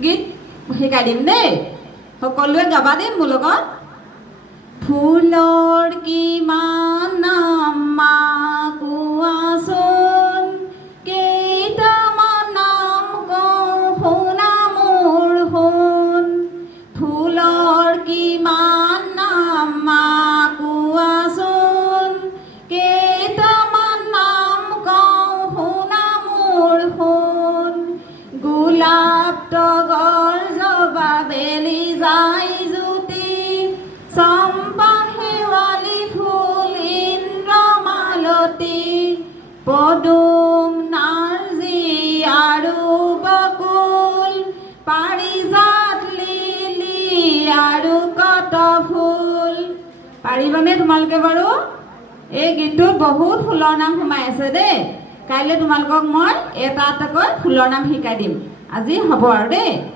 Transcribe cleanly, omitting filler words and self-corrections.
গীত শিকাই দিম দেই সকলোৱে গাবা দেই মোৰ লগত ফুলৰ কিমান নাম মা কোৱাচোন কেইটামান নাম কওঁ শুনা মোৰ শুন ফুলৰ কিমান নাম মা কোৱাচোন কেইটামান নাম কওঁ শুনা মোৰ শুন গোলাপ তগৰ জবা বেলি যাই জ্যোতি চম্পা শেৱালি ফুল ইন্দ্ৰমালতী পদুম নাৰ্জী আৰু বকুল পাৰিজাত লিলি আৰু কত ফুল পাৰিবানে তোমালোকে বাৰু এই গীতটোত বহুত ফুলৰ নাম সোমাই আছে দেই কাইলৈ তোমালোকক মই এটা এটাকৈ ফুলৰ নাম শিকাই দিম আজি হ'ব আৰু দেই